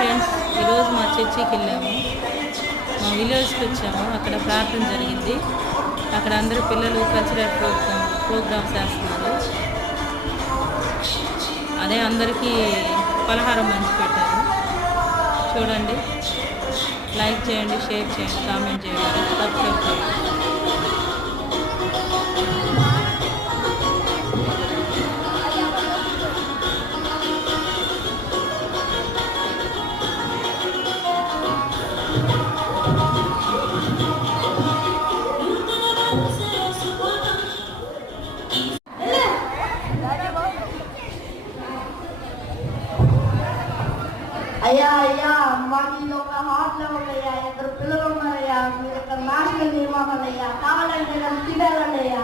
Friends, ఈరోజు మా చర్చికి వెళ్ళాము. మా విలేజ్కి వచ్చాము. అక్కడ ప్రార్థన జరిగింది. అక్కడ అందరూ పిల్లలు కల్చరల్ ప్రోగ్రామ్స్ చేస్తున్నారు. అదే అందరికీ పలహారం మంచి పెట్టారు. చూడండి, లైక్ చేయండి, షేర్ చేయండి, కామెంట్ చేయండి, సబ్స్క్రైబ్ చేయండి. అయ్యా అయ్యా, మాకు ఒక హాస్టల్ ఉన్నాయా, 2 పిల్లలు ఉన్నారయ్యా, మీరు ఇక్కడ నాశనం నిర్మాణం అయ్యా, కావాలంటే నన్ను తినాలన్నయ్యా.